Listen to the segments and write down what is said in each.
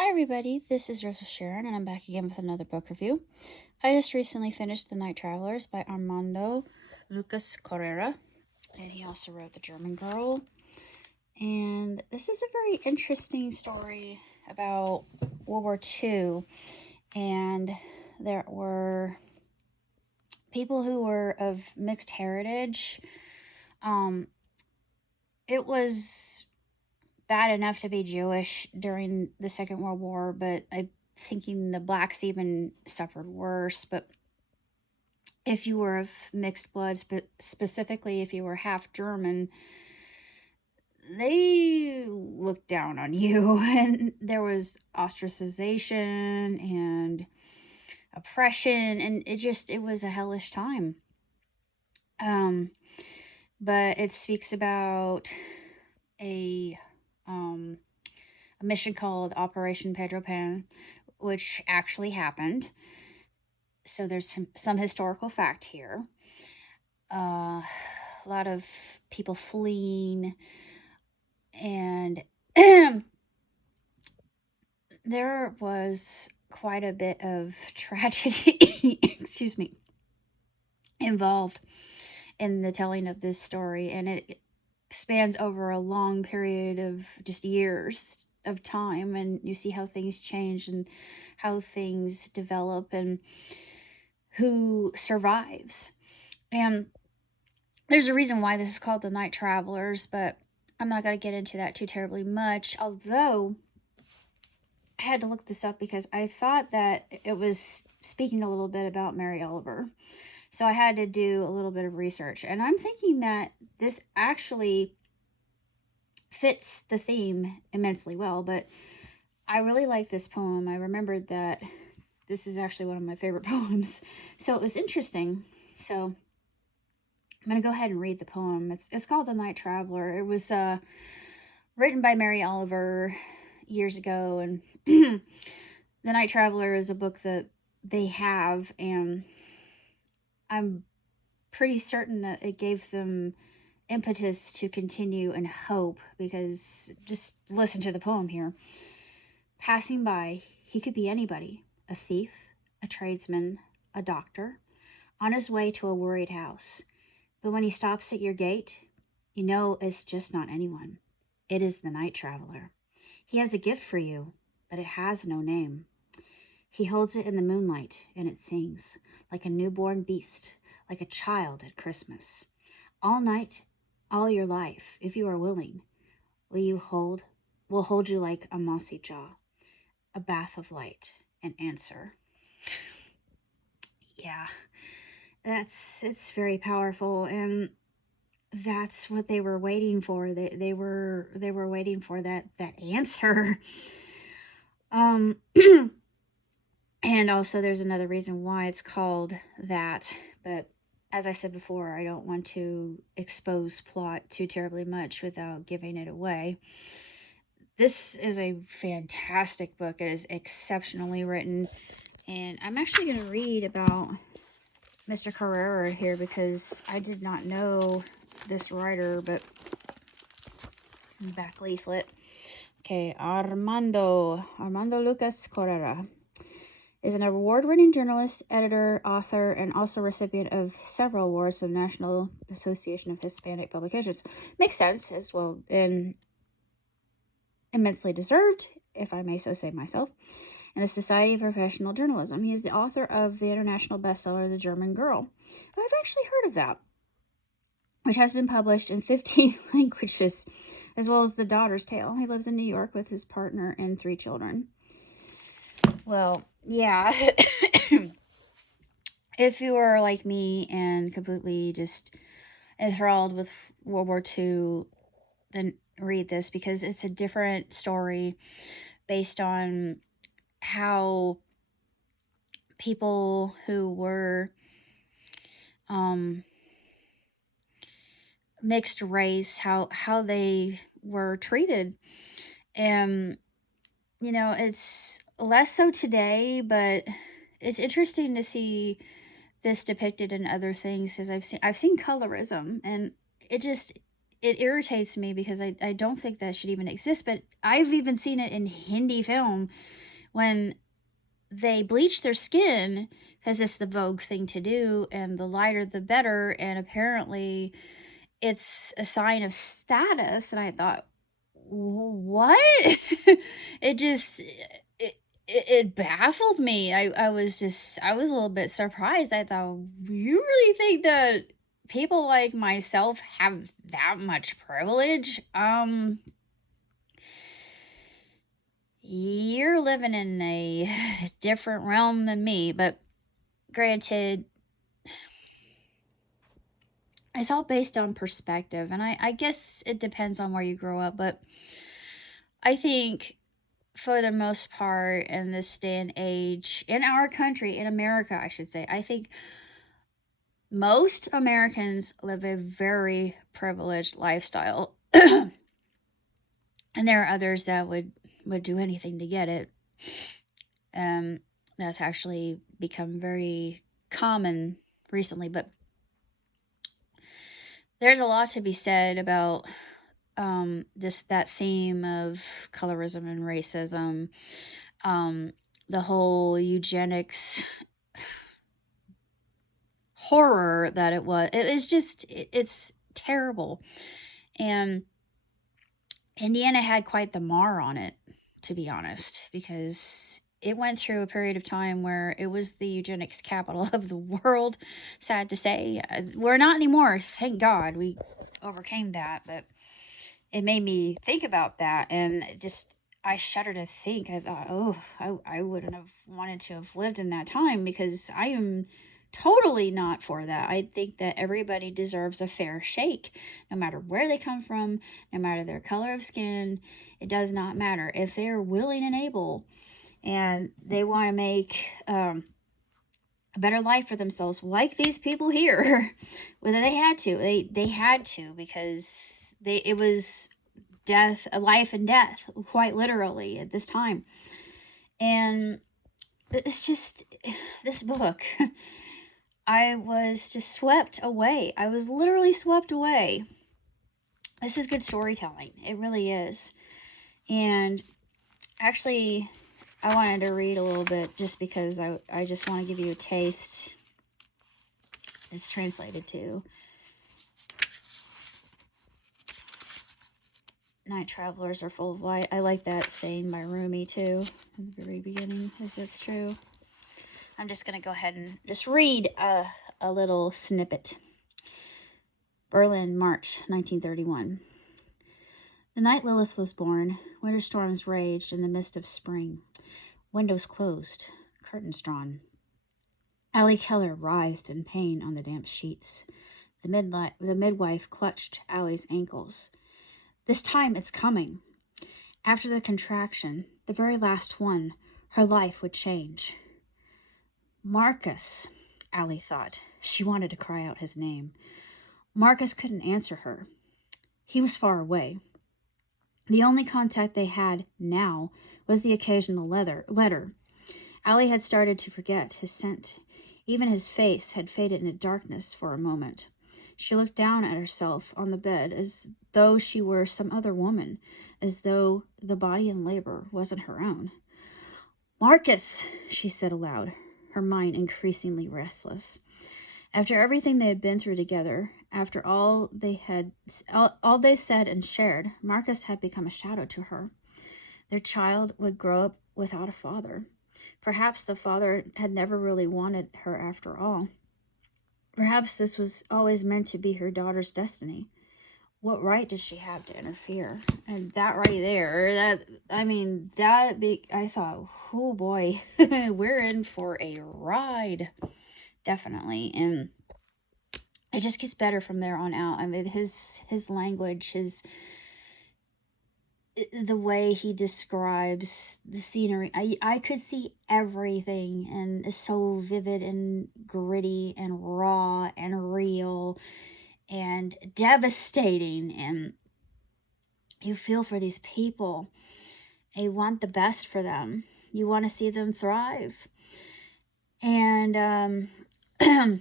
Hi everybody, this is Rose Sharon and I'm back again with another book review. I just recently finished The Night Travelers by Armando Lucas Correre, and he also wrote The German Girl. And this is a very interesting story about World War II, and there were people who were of mixed heritage. It was bad enough to be Jewish during the Second World War, but I thinking the blacks even suffered worse. But if you were of mixed blood, specifically if you were half German, they looked down on you, and there was ostracization and oppression, and it was a hellish time. Um, but it speaks about a um a mission called Operation Pedro Pan, which actually happened. So there's some historical fact here. A lot of people fleeing, and there was quite a bit of tragedy, excuse me, involved in the telling of this story, and it spans over a long period of just years of time, and you see how things change and how things develop and who survives. And there's a reason why this is called The Night Travelers, but I'm not going to get into that too terribly much, although I had to look this up because I thought that it was speaking a little bit about Mary Oliver. So I had to do a little bit of research, and I'm thinking that this actually fits the theme immensely well. But I really like this poem. I remembered that this is actually one of my favorite poems, so it was interesting. So I'm going to go ahead and read the poem. It's called The Night Traveler. It was written by Mary Oliver years ago, and The Night Traveler is a book that they have, and I'm pretty certain that it gave them impetus to continue and hope, because just listen to the poem here. Passing by, he could be anybody: a thief, a tradesman, a doctor, on his way to a worried house. But when he stops at your gate, you know it's just not anyone. It is the night traveler. He has a gift for you, but it has no name. He holds it in the moonlight, and it sings like a newborn beast, like a child at Christmas. All night, all your life, if you are willing, will hold you like a mossy jaw, a bath of light, and answer. Yeah, it's very powerful, and that's what they were waiting for. They were waiting for that answer. Um and also there's another reason why it's called that, but as I said before, I don't want to expose plot too terribly much without giving it away. This is a fantastic book. It is exceptionally written, and I'm actually going to read about Mr. Correre here because I did not know this writer, but back leaflet. Okay, Armando Lucas Correre is an award-winning journalist, editor, author, and also recipient of several awards from National Association of Hispanic Publications. Makes sense as well, and immensely deserved, if I may so say myself, and the Society of Professional Journalism. He is the author of the international bestseller, The German Girl. I've actually heard of that, which has been published in 15 languages, as well as The Daughter's Tale. He lives in New York with his partner and 3 children. Well, yeah. If you are like me and completely just enthralled with World War II, then read this, because it's a different story based on how people who were mixed race, how they were treated. And it's less so today, but it's interesting to see this depicted in other things, because I've seen colorism, and it just it irritates me because I don't think that should even exist. But I've even seen it in Hindi film when they bleach their skin because it's the vogue thing to do, and the lighter the better. And apparently, it's a sign of status. And I thought, what? it just it baffled me. I was a little bit surprised. I thought, you really think that people like myself have that much privilege? You're living in a different realm than me, but granted, it's all based on perspective, and I guess it depends on where you grow up, but I think for the most part in this day and age, in our country, in America, I should say, I think most Americans live a very privileged lifestyle. And there are others that would do anything to get it. Um, that's actually become very common recently, but there's a lot to be said about this that theme of colorism and racism, um, the whole eugenics horror that it was. It is just it's terrible, and Indiana had quite the mar on it, to be honest, because it went through a period of time where it was the eugenics capital of the world. Sad to say, we're not anymore. Thank God we overcame that, but it made me think about that, and it just I shudder to think. I thought, oh, I wouldn't have wanted to have lived in that time because I am totally not for that. I think that everybody deserves a fair shake, no matter where they come from, no matter their color of skin. It does not matter. If they're willing and able and they want to make a better life for themselves, like these people here, whether they had to, they had to, because it was death, a life and death, quite literally at this time. And it's just this book. I was just swept away. I was literally swept away. This is good storytelling. It really is. And actually, I wanted to read a little bit just because I just want to give you a taste. It's translated to night travelers are full of light. I like that saying by Rumi too, in the very beginning, because it's true. I'm just going to go ahead and just read a little snippet. Berlin, March 1931. The night Lilith was born, winter storms raged in the mist of spring. Windows closed, curtains drawn. Allie Keller writhed in pain on the damp sheets. The midwife clutched Allie's ankles. This time it's coming. After the contraction, the very last one, her life would change. Marcus, Allie thought. She wanted to cry out his name. Marcus couldn't answer her. He was far away. The only contact they had now was the occasional letter. Allie had started to forget his scent. Even his face had faded into darkness for a moment. She looked down at herself on the bed as though she were some other woman, as though the body in labor wasn't her own. Marcus, she said aloud, her mind increasingly restless. After everything they had been through together, after all they said and shared, Marcus had become a shadow to her. Their child would grow up without a father. Perhaps the father had never really wanted her after all. Perhaps this was always meant to be her daughter's destiny. What right did she have to interfere? And that right there, I thought, oh boy, we're in for a ride. Definitely. And it just gets better from there on out. I mean, his language, the way he describes the scenery, I could see everything, and it's so vivid and gritty and raw and real and devastating, and you feel for these people. You want the best for them. You want to see them thrive. And it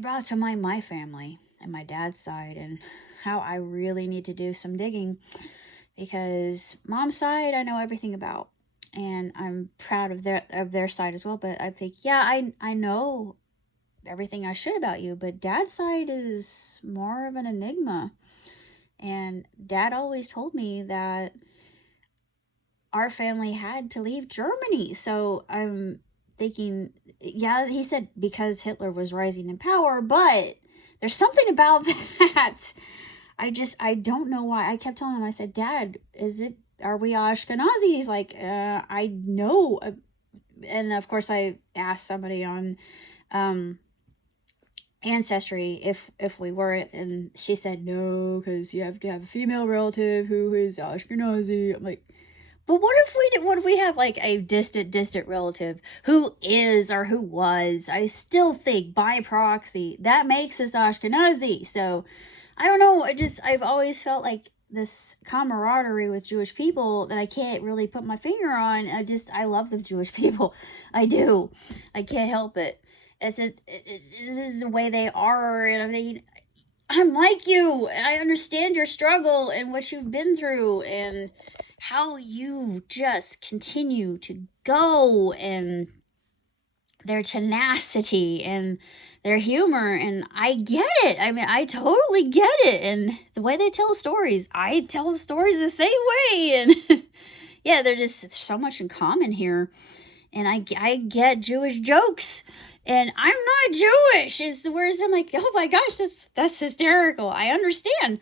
brought to mind my family and my dad's side, and how I really need to do some digging, because mom's side I know everything about, and I'm proud of their side as well. But I think, yeah, I know everything I should about you, but dad's side is more of an enigma. And dad always told me that our family had to leave Germany. So I'm thinking, yeah, he said because Hitler was rising in power, but there's something about that. I don't know why. I kept telling him, I said, Dad, are we Ashkenazi? He's like, I know. And of course, I asked somebody on um, Ancestry if we were, and she said no, because you have to have a female relative who is Ashkenazi. I'm like, but what if we did? What if we have like a distant relative who is or who was? I still think by proxy that makes us Ashkenazi. So I don't know. I've always felt like this camaraderie with Jewish people that I can't really put my finger on. I love the Jewish people. I do. I can't help it. This is the way they are, and I mean, I'm like you, and I understand your struggle and what you've been through, and how you just continue to go, and their tenacity and their humor. And I get it. I mean, I totally get it. And the way they tell stories, I tell the stories the same way. And yeah, there's so much in common here. And I get Jewish jokes. And I'm not Jewish. Is the words I'm like, oh my gosh, that's hysterical. I understand.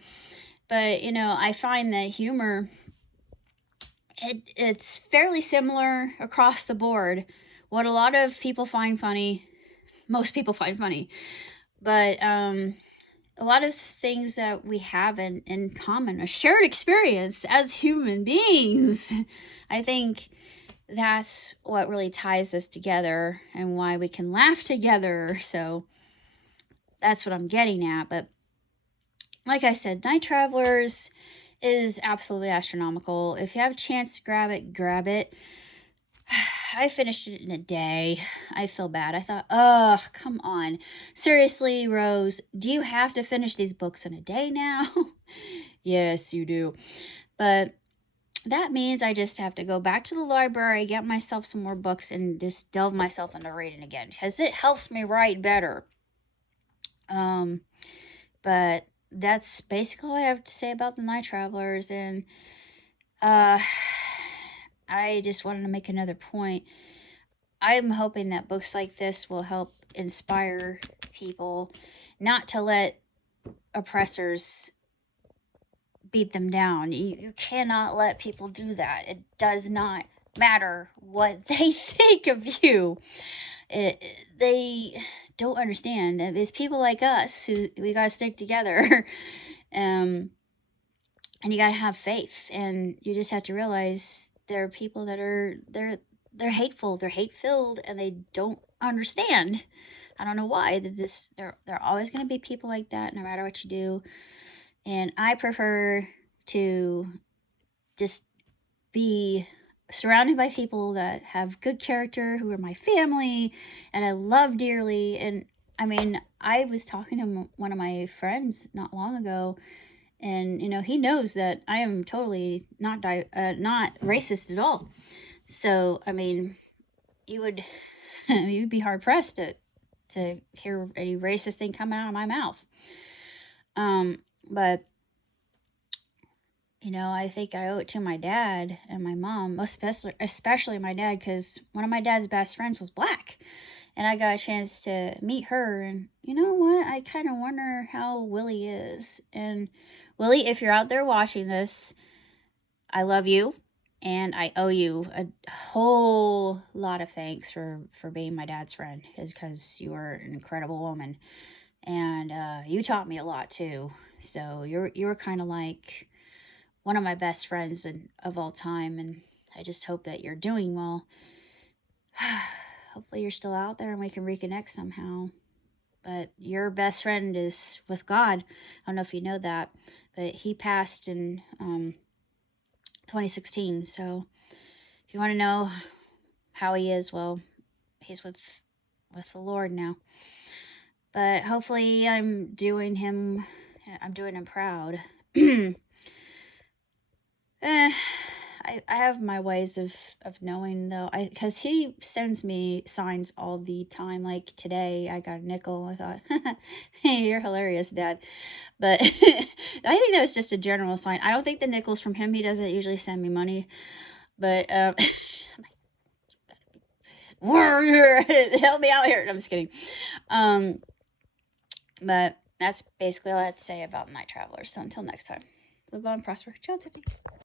But I find that humor, it's fairly similar across the board. What a lot of people find funny, most people find funny. But a lot of things that we have in common, a shared experience as human beings. I think that's what really ties us together and why we can laugh together. So that's what I'm getting at. But like I said, Night Travelers is absolutely astronomical. If you have a chance to grab it, grab it. I finished it in a day. I feel bad. I thought, oh, come on. Seriously, Rose, do you have to finish these books in a day now? Yes, you do. But that means I just have to go back to the library, get myself some more books, and just delve myself into reading again, because it helps me write better. But that's basically all I have to say about the Night Travelers. And I just wanted to make another point. I'm hoping that books like this will help inspire people not to let oppressors beat them down. You cannot let people do that. It does not matter what they think of you. They don't understand. It's people like us who we gotta stick together. And you gotta have faith, and you just have to realize there are people that they're hateful, they're hate filled, and they don't understand. I don't know why. There are always going to be people like that, no matter what you do. And I prefer to just be surrounded by people that have good character, who are my family, and I love dearly. And I mean, I was talking to one of my friends not long ago, and he knows that I am totally not racist at all. So I mean, you would you'd be hard pressed to hear any racist thing coming out of my mouth. But I think I owe it to my dad and my mom, especially my dad, because one of my dad's best friends was black, and I got a chance to meet her. And you know what? I kind of wonder how Willie is. And Willie, if you're out there watching this, I love you, and I owe you a whole lot of thanks for being my dad's friend, is because you were an incredible woman, and you taught me a lot too. So you're kind of like one of my best friends of all time, and I just hope that you're doing well. Hopefully you're still out there and we can reconnect somehow. But your best friend is with God. I don't know if you know that, but he passed in 2016. So if you want to know how he is, well, he's with the Lord now. But hopefully I'm doing him I'm doing him proud. I have my ways of knowing though. Because he sends me signs all the time. Like today, I got a nickel. I thought, hey, you're hilarious, Dad. But I think that was just a general sign. I don't think the nickel's from him. He doesn't usually send me money. But warrior, help me out here. No, I'm just kidding. Um, but that's basically all I have to say about night travelers. So until next time, live long and prosper. Ciao, Titsy.